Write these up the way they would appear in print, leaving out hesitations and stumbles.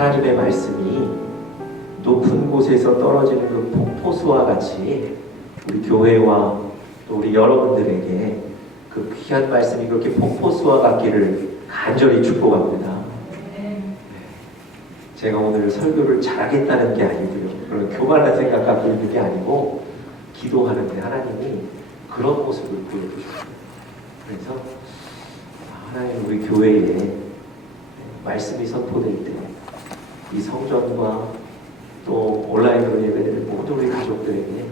하나님의 말씀이 높은 곳에서 떨어지는 그 폭포수와 같이 우리 교회와 또 우리 여러분들에게 그 귀한 말씀이 그렇게 폭포수와 같기를 간절히 축복합니다. 제가 오늘 설교를 잘하겠다는 게 아니고요, 그런 교만한 생각 갖고 있는 게 아니고 기도하는데 하나님이 그런 모습을 보여주셨어요. 그래서 하나님 우리 교회에 말씀이 선포될 때 이 성전과 또 온라인으로 예배드리는 모든 우리 가족들에게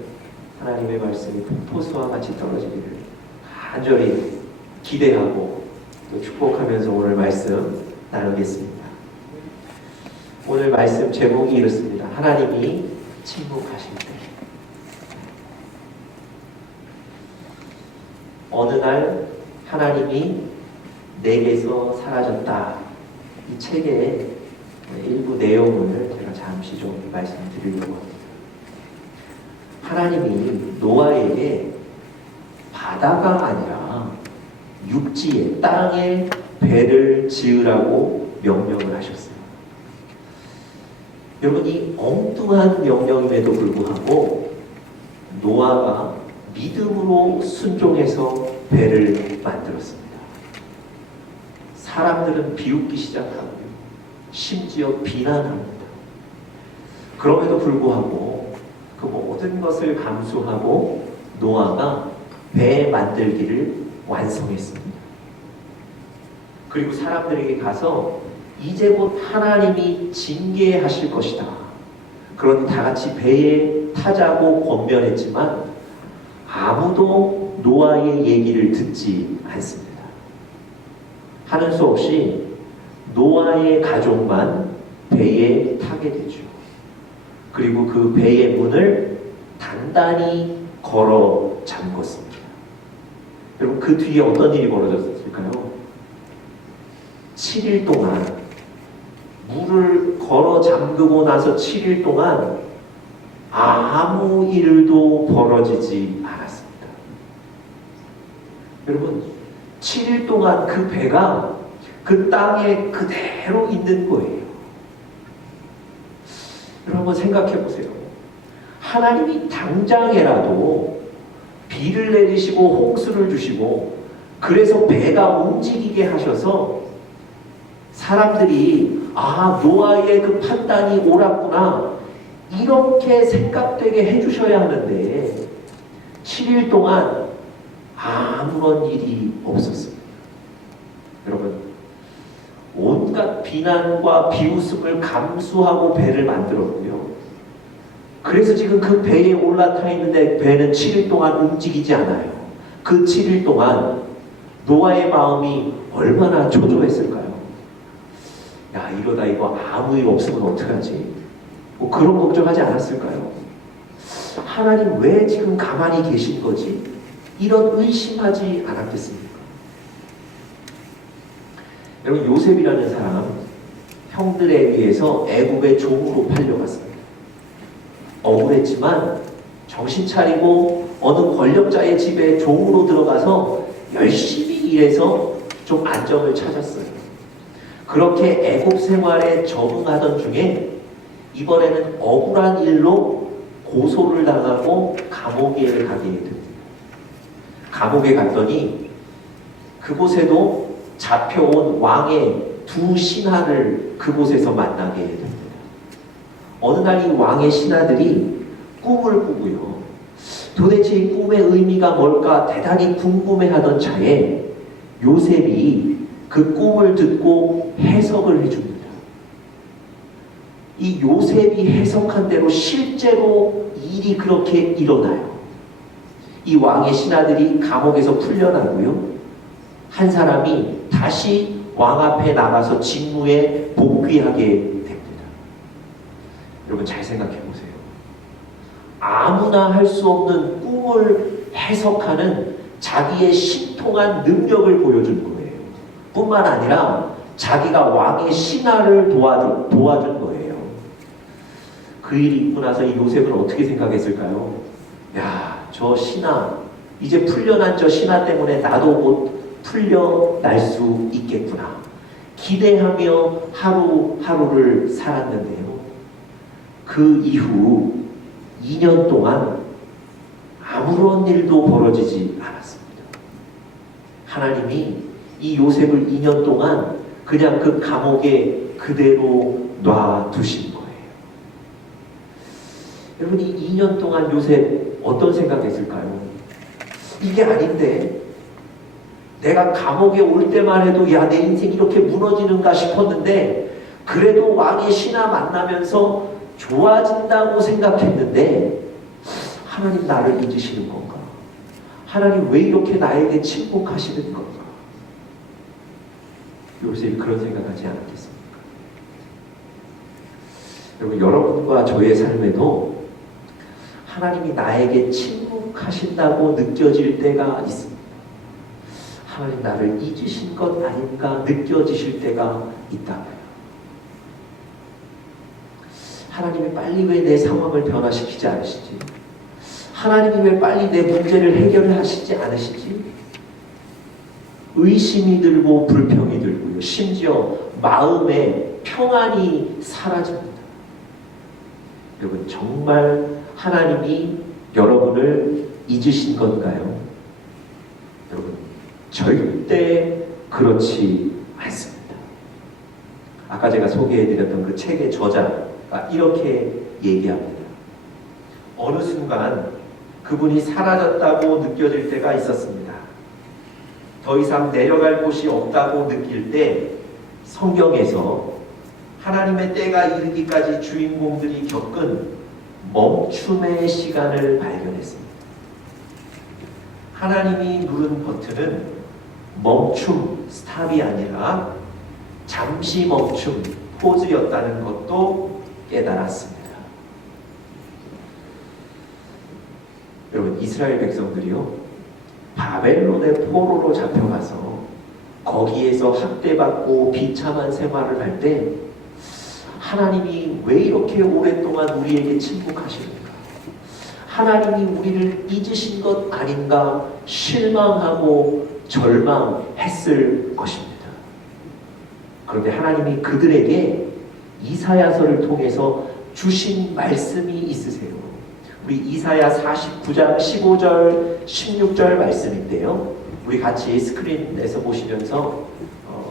하나님의 말씀이 폭포수와 같이 떨어지기를 간절히 기대하고 또 축복하면서 오늘 말씀 나누겠습니다. 오늘 말씀 제목이 이렇습니다. 하나님이 침묵하실 때. 어느 날 하나님이 내게서 사라졌다. 이 책의 일부 내용을 제가 잠시 좀 말씀드리려고 합니다. 하나님이 노아에게 바다가 아니라 육지에 땅에 배를 지으라고 명령을 하셨어요. 여러분, 이 엉뚱한 명령임에도 불구하고 노아가 믿음으로 순종해서 배를 만들었습니다. 사람들은 비웃기 시작하고요, 심지어 비난합니다. 그럼에도 불구하고 그 모든 것을 감수하고 노아가 배 만들기를 완성했습니다. 그리고 사람들에게 가서 이제 곧 하나님이 징계하실 것이다. 그러니 다 같이 배에 타자고 권면했지만 아무도 노아의 얘기를 듣지 않습니다. 하는 수 없이 노아의 가족만 배에 타게 되죠. 그리고 그 배의 문을 단단히 걸어 잠궜습니다. 여러분, 그 뒤에 어떤 일이 벌어졌을까요? 7일 동안 문을 걸어 잠그고 나서 7일 동안 아무 일도 벌어지지 않았습니다. 여러분, 7일 동안 그 배가 그 땅에 그대로 있는 거예요. 여러분, 생각해 보세요. 하나님이 당장에라도 비를 내리시고 홍수를 주시고 그래서 배가 움직이게 하셔서 사람들이 노아의 그 판단이 옳았구나 이렇게 생각되게 해주셔야 하는데 7일 동안 아무런 일이 없었습니다. 여러분, 온갖 비난과 비웃음을 감수하고 배를 만들었고요. 그래서 지금 그 배에 올라타 있는데 배는 7일 동안 움직이지 않아요. 그 7일 동안 노아의 마음이 얼마나 초조했을까요? 야, 이러다 이거 아무 일 없으면 어떡하지? 뭐 그런 걱정하지 않았을까요? 하나님 왜 지금 가만히 계신 거지? 이런 의심하지 않았겠습니까? 여러분, 요셉이라는 사람 형들에 의해서 애굽의 종으로 팔려갔습니다. 억울했지만 정신 차리고 어느 권력자의 집에 종으로 들어가서 열심히 일해서 좀 안정을 찾았어요. 그렇게 애굽 생활에 적응하던 중에 이번에는 억울한 일로 고소를 당하고 감옥에 가게 됩니다. 감옥에 갔더니 그곳에도 잡혀온 왕의 두 신하를 그곳에서 만나게 됩니다. 어느 날 이 왕의 신하들이 꿈을 꾸고요. 도대체 이 꿈의 의미가 뭘까 대단히 궁금해하던 차에 요셉이 그 꿈을 듣고 해석을 해줍니다. 이 요셉이 해석한 대로 실제로 일이 그렇게 일어나요. 이 왕의 신하들이 감옥에서 풀려나고요. 한 사람이 다시 왕 앞에 나가서 직무에 복귀하게 됩니다. 여러분, 잘 생각해 보세요. 아무나 할 수 없는 꿈을 해석하는 자기의 신통한 능력을 보여준 거예요. 뿐만 아니라 자기가 왕의 신하를 도와준 거예요. 그 일이 있고 나서 이 요셉은 어떻게 생각했을까요? 야, 저 신하, 이제 풀려난 저 신하 때문에 나도 곧 풀려날 수 있겠구나. 기대하며 하루하루를 살았는데요. 그 이후 2년 동안 아무런 일도 벌어지지 않았습니다. 하나님이 이 요셉을 2년 동안 그냥 그 감옥에 그대로 놔두신 거예요. 여러분, 이 2년 동안 요셉 어떤 생각했을까요? 이게 아닌데, 내가 감옥에 올 때만 해도 야, 내 인생이 이렇게 무너지는가 싶었는데, 그래도 왕의 신하 만나면서 좋아진다고 생각했는데, 하나님 나를 잊으시는 건가? 하나님 왜 이렇게 나에게 침묵하시는 건가? 요셉이 그런 생각하지 않았겠습니까? 여러분, 여러분과 저의 삶에도 하나님이 나에게 침묵하신다고 느껴질 때가 있습니다. 하나님 나를 잊으신 것 아닌가 느껴지실 때가 있다고요. 하나님이 빨리 왜 내 상황을 변화시키지 않으시지? 하나님이 왜 빨리 내 문제를 해결하시지 않으시지? 의심이 들고 불평이 들고요. 심지어 마음에 평안이 사라집니다. 여러분, 정말 하나님이 여러분을 잊으신 건가요? 여러분, 절대 그렇지 않습니다. 아까 제가 소개해드렸던 그 책의 저자가 이렇게 얘기합니다. 어느 순간 그분이 사라졌다고 느껴질 때가 있었습니다. 더 이상 내려갈 곳이 없다고 느낄 때 성경에서 하나님의 때가 이르기까지 주인공들이 겪은 멈춤의 시간을 발견했습니다. 하나님이 누른 버튼은 멈춤, 스탑이 아니라 잠시 멈춤, 포즈였다는 것도 깨달았습니다. 여러분, 이스라엘 백성들이요, 바벨론의 포로로 잡혀가서 거기에서 학대받고 비참한 생활을 할 때 하나님이 왜 이렇게 오랫동안 우리에게 침묵하시는가? 하나님이 우리를 잊으신 것 아닌가 실망하고 절망했을 것입니다. 그런데 하나님이 그들에게 이사야서를 통해서 주신 말씀이 있으세요. 우리 이사야 49장 15절 16절 말씀인데요. 우리 같이 스크린에서 보시면서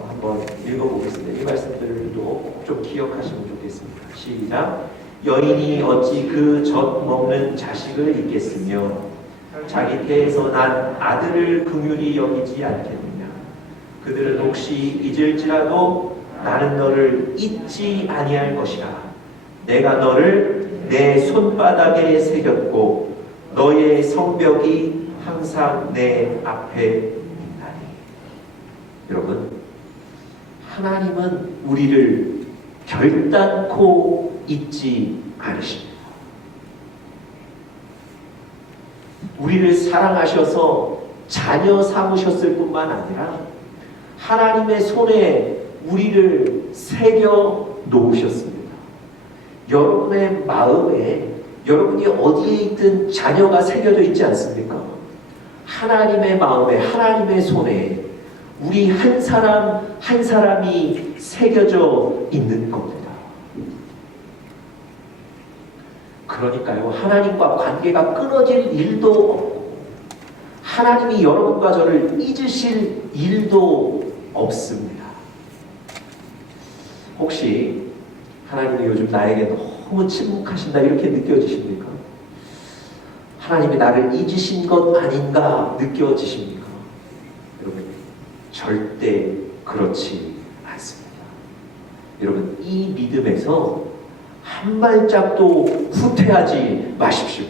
한번 읽어보겠습니다. 이 말씀들도 좀 기억하시면 좋겠습니다. 시작. 여인이 어찌 그 젖 먹는 자식을 잊겠으며 자기 태에서 난 아들을 긍휼히 여기지 않겠느냐. 그들은 혹시 잊을지라도 나는 너를 잊지 아니할 것이라. 내가 너를 내 손바닥에 새겼고 너의 성벽이 항상 내 앞에 있나니. 여러분, 하나님은 우리를 결단코 잊지 않으십니다. 우리를 사랑하셔서 자녀 삼으셨을 뿐만 아니라 하나님의 손에 우리를 새겨 놓으셨습니다. 여러분의 마음에 여러분이 어디에 있든 자녀가 새겨져 있지 않습니까? 하나님의 마음에, 하나님의 손에 우리 한 사람 한 사람이 새겨져 있는 겁니다. 그러니까요, 하나님과 관계가 끊어질 일도 없고 하나님이 여러분과 저를 잊으실 일도 없습니다. 혹시 하나님이 요즘 나에게 너무 침묵하신다 이렇게 느껴지십니까? 하나님이 나를 잊으신 것 아닌가 느껴지십니까? 여러분, 절대 그렇지 않습니다. 여러분, 이 믿음에서 한 발짝도 후퇴하지 마십시오.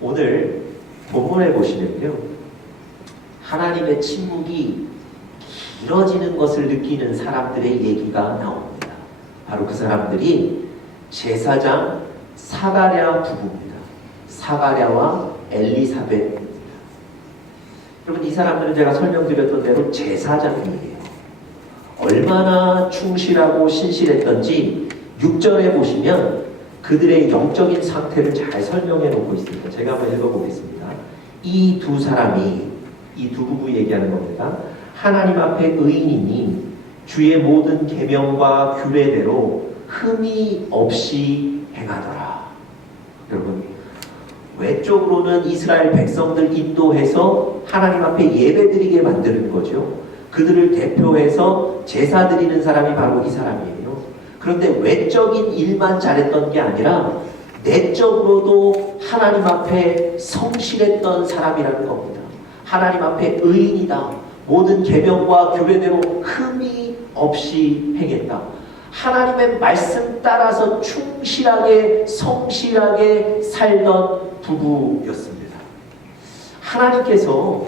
오늘 본문에 보시면요, 하나님의 침묵이 길어지는 것을 느끼는 사람들의 얘기가 나옵니다. 바로 그 사람들이 제사장 사가랴 부부입니다. 사가랴와 엘리사벳입니다. 여러분, 이 사람들은 제가 설명드렸던 대로 제사장이에요. 얼마나 충실하고 신실했던지 6절에 보시면 그들의 영적인 상태를 잘 설명해 놓고 있습니다. 제가 한번 읽어보겠습니다. 이 두 사람이, 이 두 부부 얘기하는 겁니다. 하나님 앞에 의인이니 주의 모든 계명과 규례대로 흠이 없이 행하더라. 여러분, 외적으로는 이스라엘 백성들 인도해서 하나님 앞에 예배드리게 만드는 거죠. 그들을 대표해서 제사 드리는 사람이 바로 이 사람이에요. 그런데 외적인 일만 잘했던 게 아니라 내적으로도 하나님 앞에 성실했던 사람이라는 겁니다. 하나님 앞에 의인이다. 모든 계명과 규례대로 흠이 없이 행했다. 하나님의 말씀 따라서 충실하게 성실하게 살던 부부였습니다. 하나님께서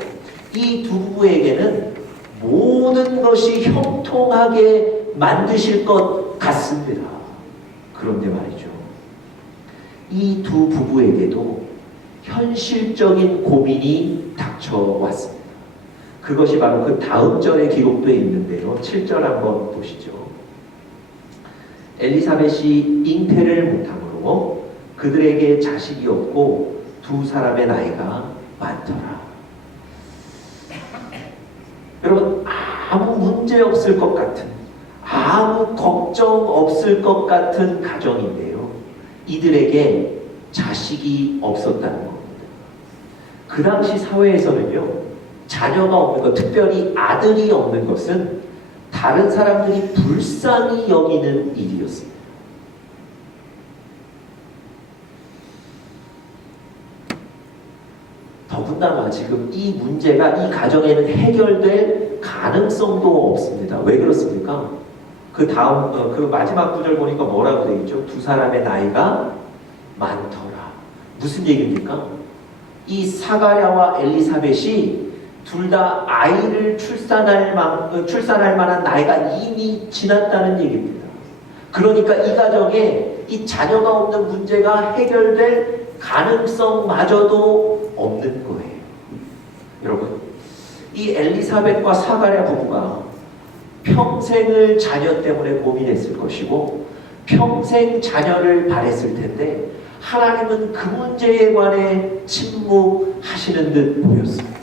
이 두 부부에게는 모든 것이 형통하게 만드실 것 같습니다. 그런데 말이죠, 이 두 부부에게도 현실적인 고민이 닥쳐왔습니다. 그것이 바로 그 다음 절에 기록되어 있는데요. 7절 한번 보시죠. 엘리사벳이 잉태를 못함으로 그들에게 자식이 없고 두 사람의 나이가 많더라. 여러분, 아무 문제 없을 것 같은, 아무 걱정 없을 것 같은 가정인데요. 이들에게 자식이 없었다는 겁니다. 그 당시 사회에서는요, 자녀가 없는 것, 특별히 아들이 없는 것은 다른 사람들이 불쌍히 여기는 일이었습니다. 더군다나 지금 이 문제가 이 가정에는 해결될 가능성도 없습니다. 왜 그렇습니까? 그 다음 그 마지막 구절 보니까 뭐라고 되어 있죠? 두 사람의 나이가 많더라. 무슨 얘기입니까? 이 사가랴와 엘리사벳이 둘 다 아이를 출산할 만한 나이가 이미 지났다는 얘기입니다. 그러니까 이 가정에 이 자녀가 없는 문제가 해결될 가능성마저도 없는 거예요. 여러분, 이 엘리사벳과 사가랴 부부가 평생을 자녀 때문에 고민했을 것이고 평생 자녀를 바랬을 텐데 하나님은 그 문제에 관해 침묵하시는 듯 보였습니다.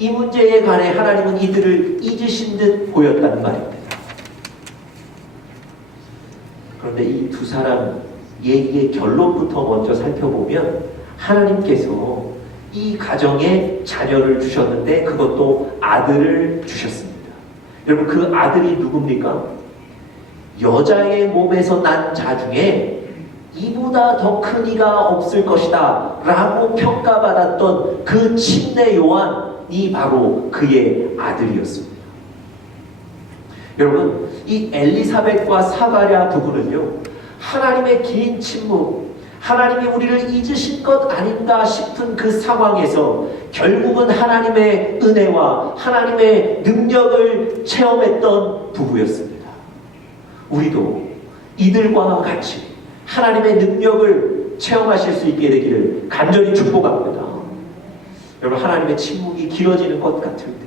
이 문제에 관해 하나님은 이들을 잊으신 듯 보였단 말입니다. 그런데 이 두 사람 얘기의 결론부터 먼저 살펴보면 하나님께서 이 가정에 자녀를 주셨는데 그것도 아들을 주셨습니다. 여러분, 그 아들이 누굽니까? 여자의 몸에서 난 자 중에 이보다 더 큰 이가 없을 것이다 라고 평가받았던 그 침례 요한이 바로 그의 아들이었습니다. 여러분, 이 엘리사벳과 사가랴 부부는요, 하나님의 긴 침묵, 하나님이 우리를 잊으신 것 아닌가 싶은 그 상황에서 결국은 하나님의 은혜와 하나님의 능력을 체험했던 부부였습니다. 우리도 이들과 같이 하나님의 능력을 체험하실 수 있게 되기를 간절히 축복합니다. 여러분, 하나님의 침묵이 길어지는 것 같을 때,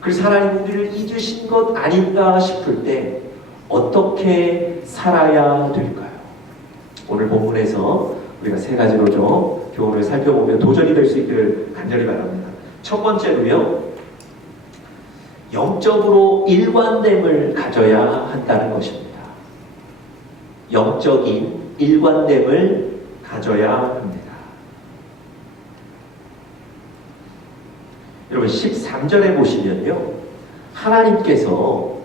그래서 하나님 우리를 잊으신 것 아닌가 싶을 때 어떻게 살아야 될까요? 오늘 본문에서 우리가 세 가지로 좀 교훈을 살펴보며 도전이 될 수 있기를 간절히 바랍니다. 첫 번째로요, 영적으로 일관됨을 가져야 한다는 것입니다. 영적인 일관됨을 가져야 합니다. 여러분, 13절에 보시면요, 하나님께서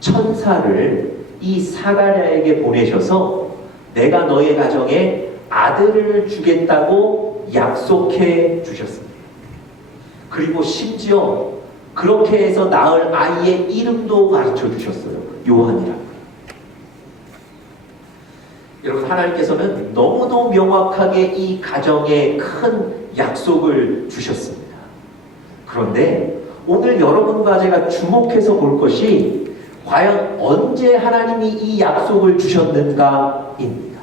천사를 이 사가랴에게 보내셔서 내가 너의 가정에 아들을 주겠다고 약속해 주셨습니다. 그리고 심지어 그렇게 해서 낳을 아이의 이름도 가르쳐 주셨어요. 요한이라고. 여러분, 하나님께서는 너무도 명확하게 이 가정에 큰 약속을 주셨습니다. 그런데 오늘 여러분과 제가 주목해서 볼 것이 과연 언제 하나님이 이 약속을 주셨는가입니다.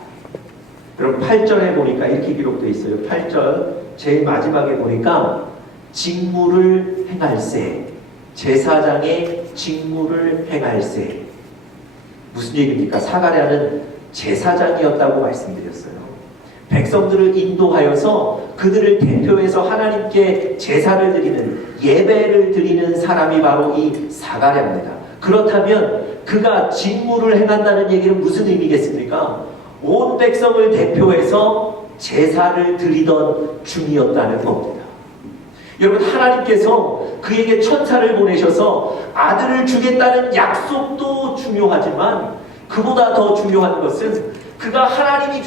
여러분, 8절에 보니까 이렇게 기록되어 있어요. 8절 제일 마지막에 보니까 직무를 행할세, 제사장의 직무를 행할세. 무슨 얘기입니까? 사가랴는 제사장이었다고 말씀드렸어요. 백성들을 인도하여서 그들을 대표해서 하나님께 제사를 드리는, 예배를 드리는 사람이 바로 이 사가랴입니다. 그렇다면 그가 직무를 행한다는 얘기는 무슨 의미겠습니까? 온 백성을 대표해서 제사를 드리던 중이었다는 겁니다. 여러분, 하나님께서 그에게 천사를 보내셔서 아들을 주겠다는 약속도 중요하지만 그보다 더 중요한 것은 그가 하나님이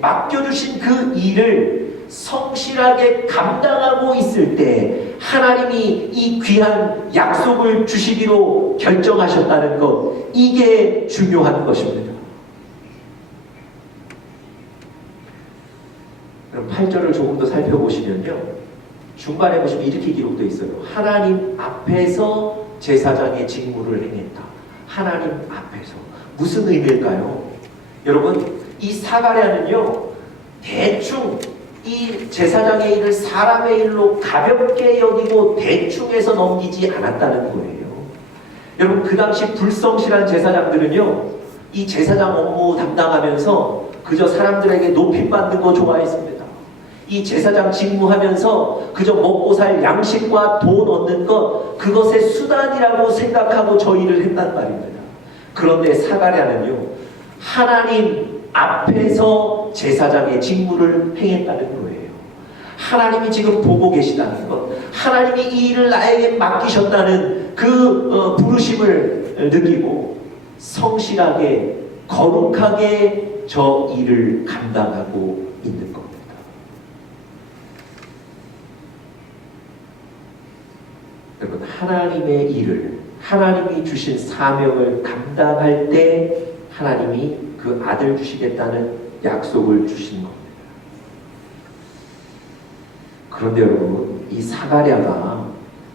맡겨주신 그 일을 성실하게 감당하고 있을 때 하나님이 이 귀한 약속을 주시기로 결정하셨다는 것, 이게 중요한 것입니다. 그럼 8절을 조금 더 살펴보시면요, 중간에 보시면 이렇게 기록되어 있어요. 하나님 앞에서 제사장의 직무를 행했다. 하나님 앞에서. 무슨 의미일까요? 여러분, 이 사가랴는요, 대충 이 제사장의 일을 사람의 일로 가볍게 여기고 대충 해서 넘기지 않았다는 거예요. 여러분, 그 당시 불성실한 제사장들은요, 이 제사장 업무 담당하면서 그저 사람들에게 높임받는 거 좋아했습니다. 이 제사장 직무하면서 그저 먹고 살 양식과 돈 얻는 것, 그것의 수단이라고 생각하고 저 일을 했단 말입니다. 그런데 사가랴는요, 하나님 앞에서 제사장의 직무를 행했다는 거예요. 하나님이 지금 보고 계시다는 것, 하나님이 이 일을 나에게 맡기셨다는 그 부르심을 느끼고 성실하게 거룩하게 저 일을 감당하고 있는 겁니다. 여러분, 하나님의 일을, 하나님이 주신 사명을 감당할 때 하나님이 그 아들 주시겠다는 약속을 주신 겁니다. 그런데 여러분, 이 사가랴가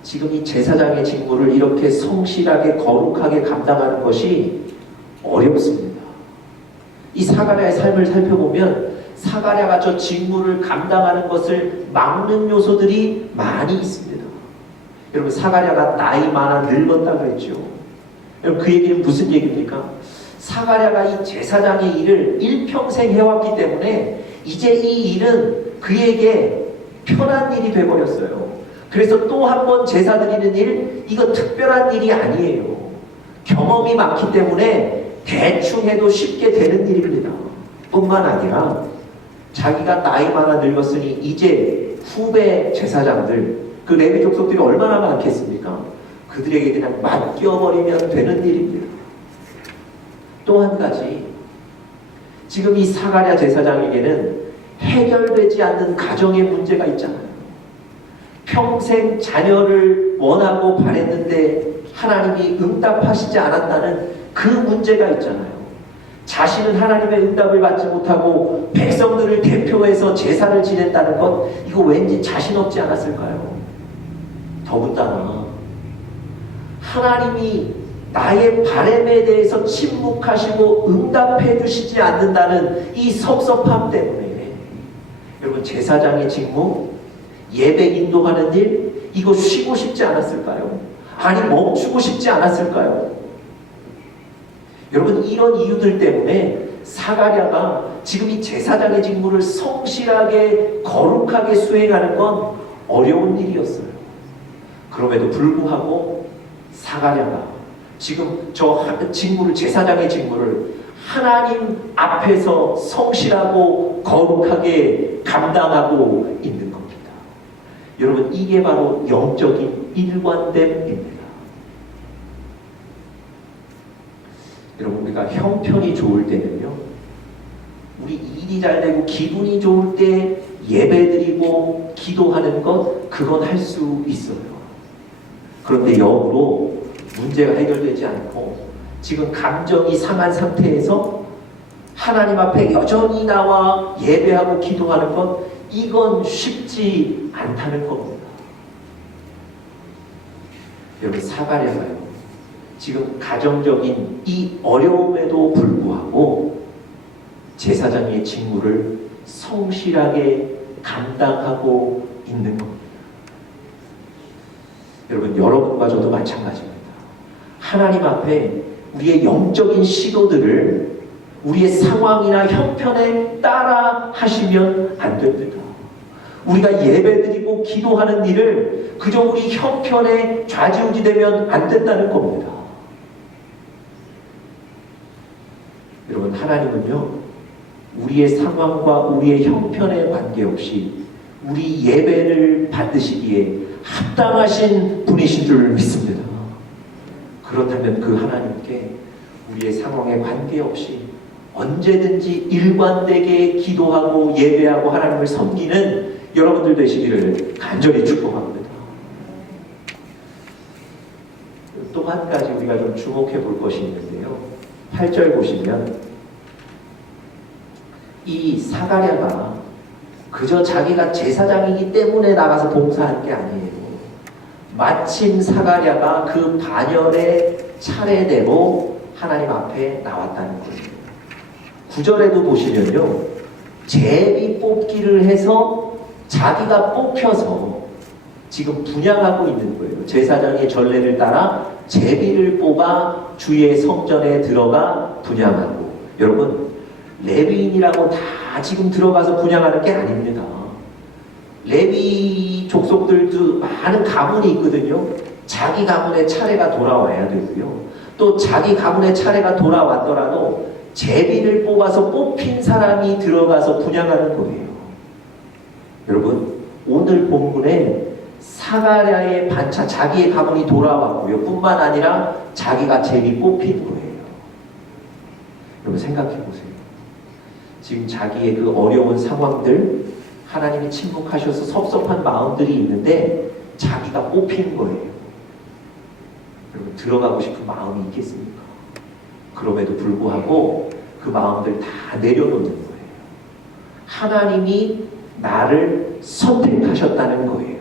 지금 이 제사장의 직무를 이렇게 성실하게 거룩하게 감당하는 것이 어렵습니다. 이 사가랴의 삶을 살펴보면 사가랴가 저 직무를 감당하는 것을 막는 요소들이 많이 있습니다. 여러분, 사가랴가 나이 많아 늙었다고 했죠. 여러분, 그 얘기는 무슨 얘기입니까? 사가랴가 이 제사장의 일을 일평생 해왔기 때문에 이제 이 일은 그에게 편한 일이 돼버렸어요. 그래서 또 한 번 제사 드리는 일, 이거 특별한 일이 아니에요. 경험이 많기 때문에 대충 해도 쉽게 되는 일입니다. 뿐만 아니라 자기가 나이 많아 늙었으니 이제 후배 제사장들, 그 레위 족속들이 얼마나 많겠습니까? 그들에게 그냥 맡겨버리면 되는 일입니다. 또 한 가지, 지금 이 사가랴 제사장에게는 해결되지 않는 가정의 문제가 있잖아요. 평생 자녀를 원하고 바랬는데 하나님이 응답하시지 않았다는 그 문제가 있잖아요. 자신은 하나님의 응답을 받지 못하고 백성들을 대표해서 제사를 지낸다는 것, 이거 왠지 자신 없지 않았을까요? 더군다나 하나님이 나의 바람에 대해서 침묵하시고 응답해 주시지 않는다는 이 섭섭함 때문에 여러분, 제사장의 직무, 예배 인도하는 일, 이거 쉬고 싶지 않았을까요? 아니, 멈추고 싶지 않았을까요? 여러분, 이런 이유들 때문에 사가랴가 지금 이 제사장의 직무를 성실하게 거룩하게 수행하는 건 어려운 일이었어요. 그럼에도 불구하고 사가랴가 지금 저 직무를, 제사장의 직무를 하나님 앞에서 성실하고 거룩하게 감당하고 있는 겁니다. 여러분, 이게 바로 영적인 일관됨입니다. 여러분, 우리가 형편이 좋을 때는요, 우리 일이 잘 되고 기분이 좋을 때 예배드리고 기도하는 것, 그건 할 수 있어요. 그런데 역으로 문제가 해결되지 않고 지금 감정이 상한 상태에서 하나님 앞에 여전히 나와 예배하고 기도하는 것, 이건 쉽지 않다는 겁니다. 여러분, 사가랴가요, 지금 가정적인 이 어려움에도 불구하고 제사장의 직무를 성실하게 감당하고 있는 겁니다. 여러분, 여러분과 저도 마찬가지입니다. 하나님 앞에 우리의 영적인 시도들을 우리의 상황이나 형편에 따라 하시면 안 됩니다. 우리가 예배드리고 기도하는 일을 그저 우리 형편에 좌지우지되면 안 된다는 겁니다. 여러분, 하나님은요, 우리의 상황과 우리의 형편에 관계없이 우리 예배를 받으시기에 합당하신 분이신 줄 믿습니다. 그렇다면 그 하나님께 우리의 상황에 관계없이 언제든지 일관되게 기도하고 예배하고 하나님을 섬기는 여러분들 되시기를 간절히 축복합니다. 또 한 가지 우리가 좀 주목해 볼 것이 있는데요. 8절 보시면 이 사가랴가 그저 자기가 제사장이기 때문에 나가서 봉사한 게 아니에요. 마침 사가랴가 그 반열의 차례대로 하나님 앞에 나왔다는 거예요. 9절에도 보시면요, 제비 뽑기를 해서 자기가 뽑혀서 지금 분향하고 있는 거예요. 제사장의 전례를 따라 제비를 뽑아 주의 성전에 들어가 분향하고. 여러분, 레위인이라고 다 지금 들어가서 분향하는 게 아닙니다. 레위 족속들도 많은 가문이 있거든요. 자기 가문의 차례가 돌아와야 되고요. 또 자기 가문의 차례가 돌아왔더라도 제비를 뽑아서 뽑힌 사람이 들어가서 분향하는 거예요. 여러분, 오늘 본문에 사가랴의 반차, 자기의 가문이 돌아왔고요. 뿐만 아니라 자기가 제비 뽑힌 거예요. 여러분, 생각해 보세요. 지금 자기의 그 어려운 상황들, 하나님이 침묵하셔서 섭섭한 마음들이 있는데 자기가 뽑힌 거예요. 여러분, 들어가고 싶은 마음이 있겠습니까? 그럼에도 불구하고 그 마음들 다 내려놓는 거예요. 하나님이 나를 선택하셨다는 거예요.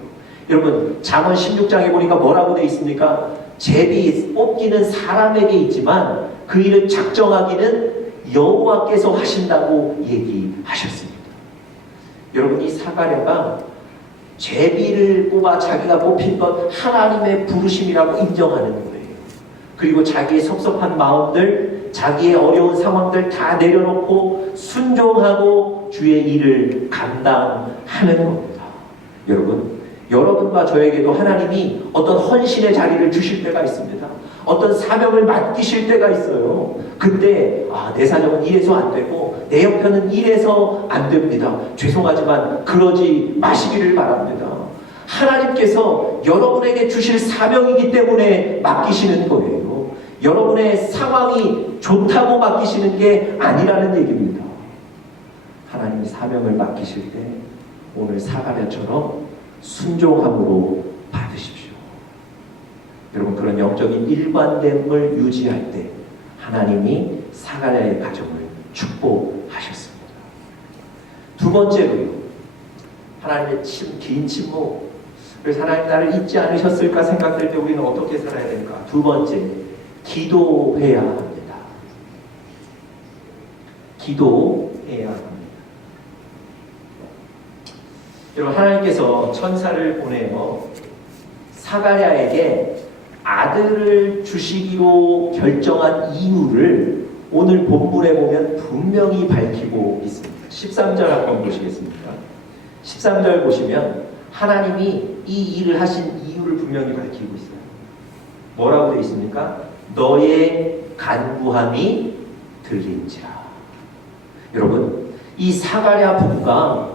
여러분, 잠언 16장에 보니까 뭐라고 되어 있습니까? 제비 뽑기는 사람에게 있지만 그 일을 작정하기는 여호와께서 하신다고 얘기하셨습니다. 여러분, 이 사가랴가 제비를 뽑아 자기가 뽑힌 것 하나님의 부르심이라고 인정하는 거예요. 그리고 자기의 섭섭한 마음들, 자기의 어려운 상황들 다 내려놓고 순종하고 주의 일을 감당하는 겁니다. 여러분, 여러분과 저에게도 하나님이 어떤 헌신의 자리를 주실 때가 있습니다. 어떤 사명을 맡기실 때가 있어요. 그때 내 사정은 이래서 안 되고 내 형편은 이래서 안 됩니다. 죄송하지만 그러지 마시기를 바랍니다. 하나님께서 여러분에게 주실 사명이기 때문에 맡기시는 거예요. 여러분의 상황이 좋다고 맡기시는 게 아니라는 얘기입니다. 하나님이 사명을 맡기실 때 오늘 사가랴처럼 순종함으로 받으십시오. 여러분, 그런 영적인 일관됨을 유지할 때 하나님이 사가랴의 가정을 축복하셨습니다. 두 번째로요, 하나님의 긴 침묵. 그래서 하나님 나를 잊지 않으셨을까 생각될 때 우리는 어떻게 살아야 될까? 두 번째, 기도해야 합니다. 기도해야 합니다. 여러분, 하나님께서 천사를 보내어 사가랴에게 아들을 주시기로 결정한 이유를 오늘 본문에 보면 분명히 밝히고 있습니다. 13절 한번 보시겠습니까? 13절 보시면 하나님이 이 일을 하신 이유를 분명히 밝히고 있어요. 뭐라고 되어 있습니까? 너의 간구함이 들린지라. 여러분, 이 사가랴 부부가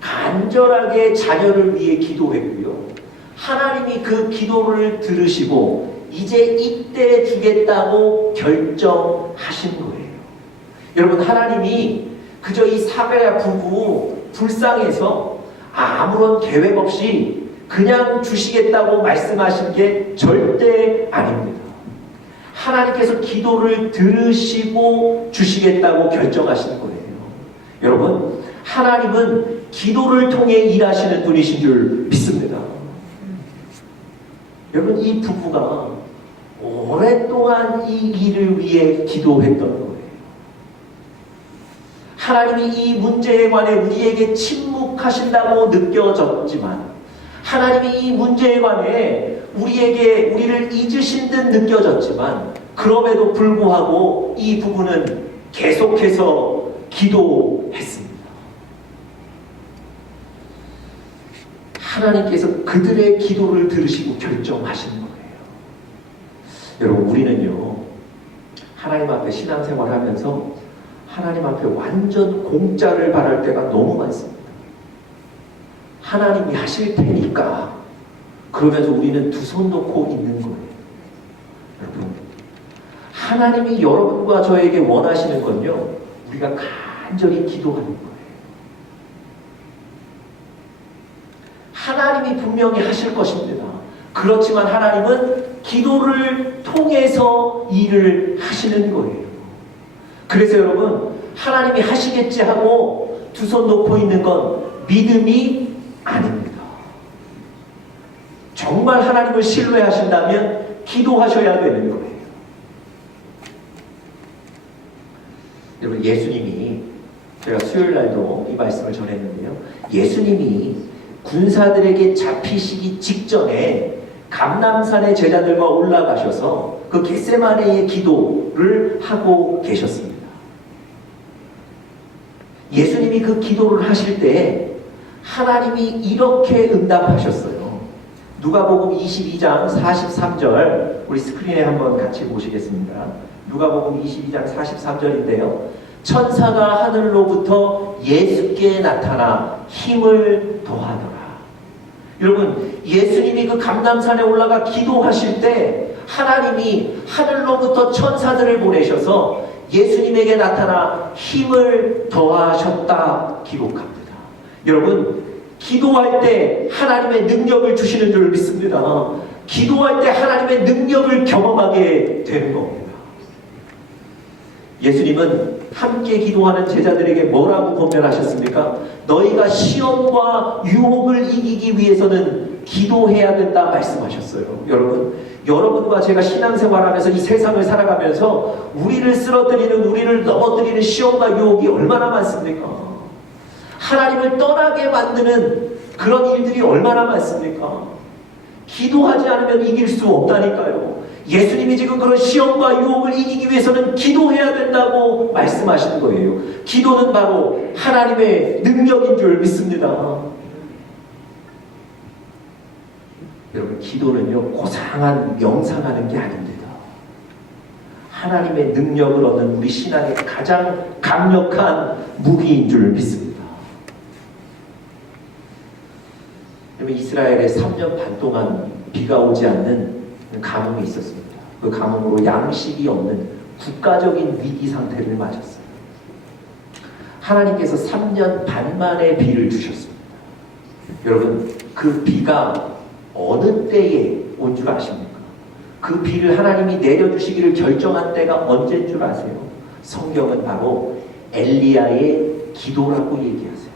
간절하게 자녀를 위해 기도했고요. 하나님이 그 기도를 들으시고 이제 이때 주겠다고 결정하신 거예요. 여러분, 하나님이 그저 이 사가랴 부부 불쌍해서 아무런 계획 없이 그냥 주시겠다고 말씀하신 게 절대 아닙니다. 하나님께서 기도를 들으시고 주시겠다고 결정하신 거예요. 여러분, 하나님은 기도를 통해 일하시는 분이신 줄 믿습니다. 여러분, 이 부부가 오랫동안 이 일을 위해 기도했던 거예요. 하나님이 이 문제에 관해 우리에게 침묵하신다고 느껴졌지만, 하나님이 이 문제에 관해 우리를 잊으신 듯 느껴졌지만, 그럼에도 불구하고 이 부부는 계속해서 기도했습니다. 하나님께서 그들의 기도를 들으시고 결정하시는 거예요. 여러분, 우리는요, 하나님 앞에 신앙생활하면서 하나님 앞에 완전 공짜를 바랄 때가 너무 많습니다. 하나님이 하실 테니까 그러면서 우리는 두 손 놓고 있는 거예요. 여러분, 하나님이 여러분과 저에게 원하시는 건요, 우리가 간절히 기도하는 거예요. 하나님이 분명히 하실 것입니다. 그렇지만 하나님은 기도를 통해서 일을 하시는 거예요. 그래서 여러분, 하나님이 하시겠지 하고 두 손 놓고 있는 건 믿음이 아닙니다. 정말 하나님을 신뢰하신다면 기도하셔야 되는 거예요. 여러분, 예수님이, 제가 수요일 날도 이 말씀을 전했는데요, 예수님이 군사들에게 잡히시기 직전에 감람산의 제자들과 올라가셔서 그 겟세마네의 기도를 하고 계셨습니다. 예수님이 그 기도를 하실 때 하나님이 이렇게 응답하셨어요. 누가복음 22장 43절, 우리 스크린에 한번 같이 보시겠습니다. 누가복음 22장 43절인데요. 천사가 하늘로부터 예수께 나타나 힘을 더하더라. 여러분, 예수님이 그 감람산에 올라가 기도하실 때 하나님이 하늘로부터 천사들을 보내셔서 예수님에게 나타나 힘을 더하셨다 기록합니다. 여러분, 기도할 때 하나님의 능력을 주시는 줄 믿습니다. 기도할 때 하나님의 능력을 경험하게 되는 겁니다. 예수님은 함께 기도하는 제자들에게 뭐라고 권면하셨습니까? 너희가 시험과 유혹을 이기기 위해서는 기도해야 된다 말씀하셨어요. 여러분과 제가 신앙생활하면서 이 세상을 살아가면서 우리를 쓰러뜨리는, 우리를 넘어뜨리는 시험과 유혹이 얼마나 많습니까? 하나님을 떠나게 만드는 그런 일들이 얼마나 많습니까? 기도하지 않으면 이길 수 없다니까요. 예수님이 지금 그런 시험과 유혹을 이기기 위해서는 기도해야 된다고 말씀하시는 거예요. 기도는 바로 하나님의 능력인 줄 믿습니다. 여러분, 기도는요, 고상한 명상하는 게 아닙니다. 하나님의 능력을 얻는 우리 신앙의 가장 강력한 무기인 줄 믿습니다. 여러분, 이스라엘에 3년 반 동안 비가 오지 않는 가뭄이 있었습니다. 그 가뭄으로 양식이 없는 국가적인 위기 상태를 맞았어요. 하나님께서 3년 반 만에 비를 주셨습니다. 여러분, 그 비가 어느 때에 온 줄 아십니까? 그 비를 하나님이 내려주시기를 결정한 때가 언제인 줄 아세요? 성경은 바로 엘리야의 기도라고 얘기하세요.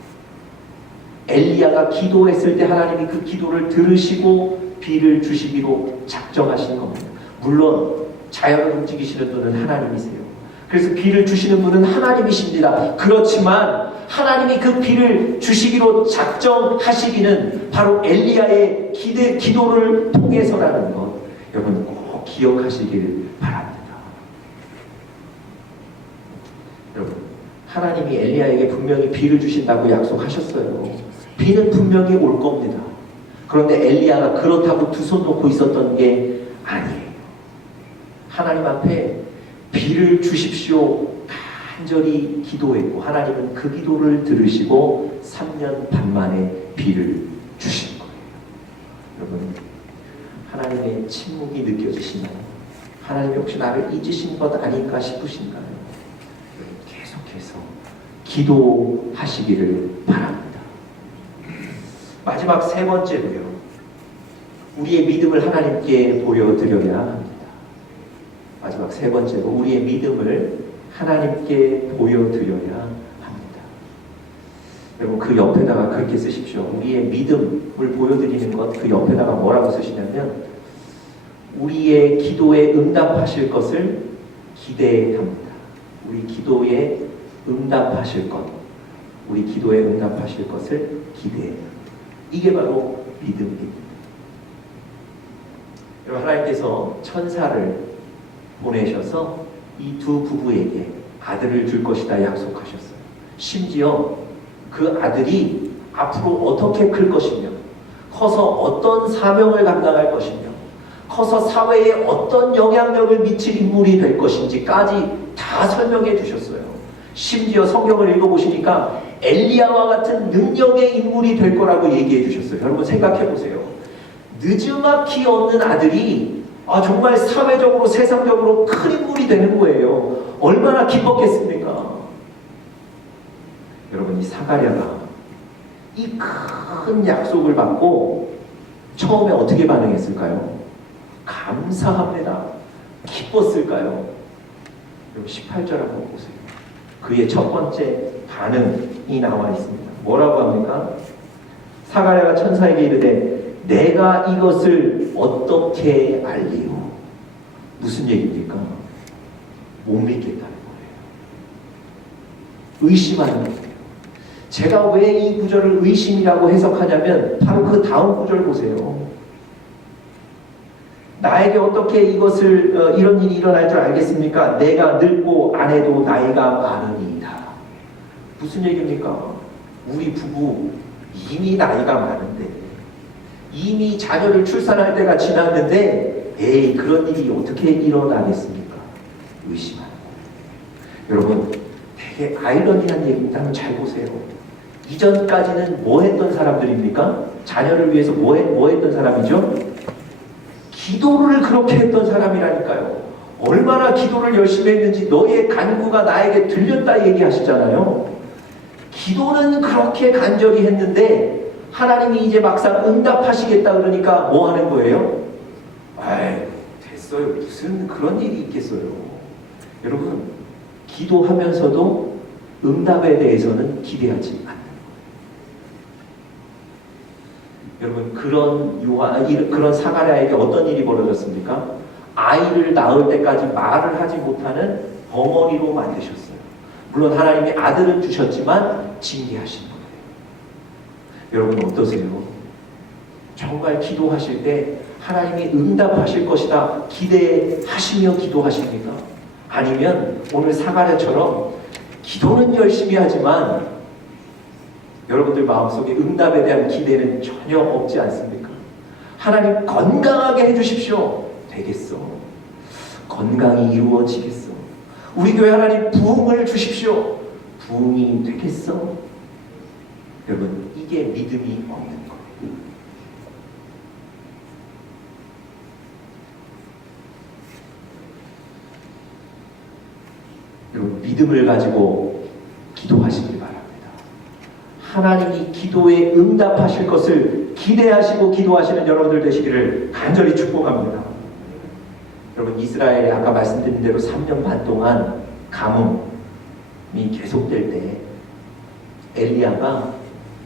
엘리야가 기도했을 때 하나님이 그 기도를 들으시고 비를 주시기로 작정하신 겁니다. 물론 자연을 움직이시는 분은 하나님이세요. 그래서 비를 주시는 분은 하나님이십니다. 그렇지만 하나님이 그 비를 주시기로 작정하시기는 바로 엘리야의 기도를 통해서라는 것, 여러분 꼭 기억하시길 바랍니다. 여러분, 하나님이 엘리야에게 분명히 비를 주신다고 약속하셨어요. 비는 분명히 올 겁니다. 그런데 엘리야가 그렇다고 두 손 놓고 있었던 게 아니에요. 하나님 앞에 비를 주십시오 간절히 기도했고, 하나님은 그 기도를 들으시고 3년 반 만에 비를 주신 거예요. 여러분, 하나님의 침묵이 느껴지시나요? 하나님이 혹시 나를 잊으신 것 아닐까 싶으신가요? 계속해서 기도하시기를 바랍니다. 마지막 세 번째로요, 우리의 믿음을 하나님께 보여드려야 합니다. 마지막 세 번째로 우리의 믿음을 하나님께 보여드려야 합니다. 여러분, 그 옆에다가 그렇게 쓰십시오. 우리의 믿음을 보여드리는 것, 그 옆에다가 뭐라고 쓰시냐면 우리의 기도에 응답하실 것을 기대합니다. 우리 기도에 응답하실 것, 우리 기도에 응답하실 것을 기대합니다. 이게 바로 믿음입니다. 여러분, 하나님께서 천사를 보내셔서 이 두 부부에게 아들을 줄 것이다 약속하셨어요. 심지어 그 아들이 앞으로 어떻게 클 것이며 커서 어떤 사명을 감당할 것이며 커서 사회에 어떤 영향력을 미칠 인물이 될 것인지까지 다 설명해 주셨어요. 심지어 성경을 읽어보시니까 엘리야와 같은 능력의 인물이 될 거라고 얘기해 주셨어요. 여러분 생각해 보세요. 느즈막히 얻는 아들이 정말 사회적으로 세상적으로 큰 인물이 되는 거예요. 얼마나 기뻤겠습니까? 여러분, 이 사가랴가 이 큰 약속을 받고 처음에 어떻게 반응했을까요? 감사합니다. 기뻤을까요? 여러분 18절 한번 보세요. 그의 첫 번째 반응이 나와 있습니다. 뭐라고 합니까? 사가랴가 천사에게 이르되 내가 이것을 어떻게 알리오? 무슨 얘기입니까? 못 믿겠다는 거예요. 의심하는 거예요. 제가 왜 이 구절을 의심이라고 해석하냐면 바로 그 다음 구절 보세요. 나에게 어떻게 이것을 이런 일이 일어날 줄 알겠습니까? 내가 늙고 아내도 나이가 많으니이다. 무슨 얘기입니까? 우리 부부 이미 나이가 많은데 이미 자녀를 출산할 때가 지났는데 에이 그런 일이 어떻게 일어나겠습니까? 의심하는 거예요. 여러분 되게 아이러니한 얘기입니다. 한번 잘 보세요. 이전까지는 뭐 했던 사람들입니까? 자녀를 위해서 뭐 했던 사람이죠? 기도를 그렇게 했던 사람이라니까요. 얼마나 기도를 열심히 했는지 너의 간구가 나에게 들렸다 얘기하시잖아요. 기도는 그렇게 간절히 했는데 하나님이 이제 막상 응답하시겠다 그러니까 뭐 하는 거예요? 아이 됐어요. 무슨 그런 일이 있겠어요. 여러분 기도하면서도 응답에 대해서는 기대하지 않는 거예요. 여러분 그런 사가랴에게 어떤 일이 벌어졌습니까? 아이를 낳을 때까지 말을 하지 못하는 벙어리로 만드셨어요. 물론 하나님이 아들은 주셨지만 징계하신 거예요. 여러분 어떠세요? 정말 기도하실 때 하나님이 응답하실 것이다 기대하시며 기도하십니까? 아니면 오늘 사가랴처럼 기도는 열심히 하지만 여러분들 마음속에 응답에 대한 기대는 전혀 없지 않습니까? 하나님 건강하게 해주십시오. 되겠어. 건강이 이루어지겠어. 우리 교회 하나님 부흥을 주십시오. 부흥이 되겠어. 여러분 이게 믿음이 없는 거예요. 여러분 믿음을 가지고 기도하시길 바랍니다. 하나님이 기도에 응답하실 것을 기대하시고 기도하시는 여러분들 되시기를 간절히 축복합니다. 여러분 이스라엘에 아까 말씀드린 대로 3년 반 동안 가뭄이 계속될 때 엘리야가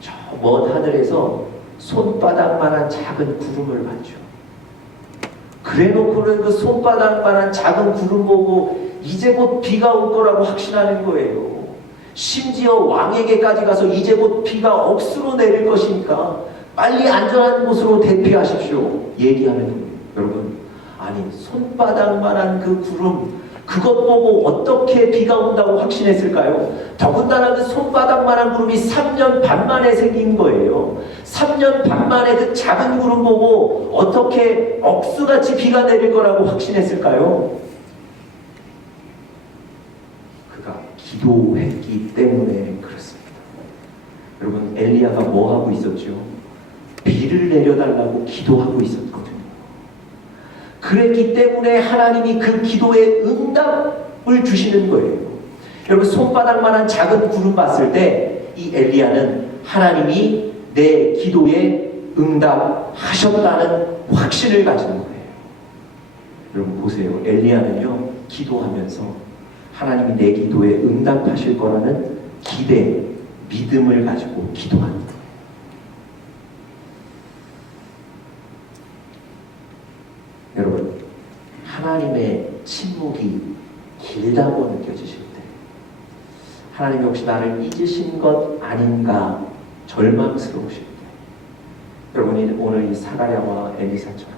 저 먼 하늘에서 손바닥만한 작은 구름을 봤죠. 그래놓고는 그 손바닥만한 작은 구름 보고 이제 곧 비가 올 거라고 확신하는 거예요. 심지어 왕에게까지 가서 이제 곧 비가 억수로 내릴 것이니까 빨리 안전한 곳으로 대피하십시오. 얘기하는 거예요. 여러분 아니 손바닥만한 그 구름 그것 보고 어떻게 비가 온다고 확신했을까요? 더군다나 그 손바닥만한 구름이 3년 반 만에 생긴 거예요. 3년 반 만에 그 작은 구름 보고 어떻게 억수같이 비가 내릴 거라고 확신했을까요? 그가 기도했기 때문에 그렇습니다. 여러분 엘리야가 뭐 하고 있었죠? 비를 내려달라고 기도하고 있었거든요. 그랬기 때문에 하나님이 그 기도에 응답을 주시는 거예요. 여러분 손바닥만한 작은 구름 봤을 때 이 엘리야는 하나님이 내 기도에 응답하셨다는 확신을 가지는 거예요. 여러분 보세요. 엘리야는요 기도하면서 하나님이 내 기도에 응답하실 거라는 기대, 믿음을 가지고 기도합니다. 여러분 하나님의 침묵이 길다고 느껴지실 때 하나님이 혹시 나를 잊으신 것 아닌가 절망스러우실 때 여러분이 오늘 이 사가랴와 엘리사처럼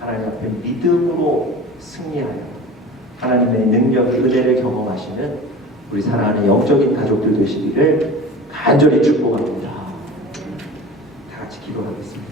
하나님 앞에 믿음으로 승리하여 하나님의 능력, 은혜를 경험하시는 우리 사랑하는 영적인 가족들 되시기를 간절히 축복합니다. 다 같이 기도하겠습니다.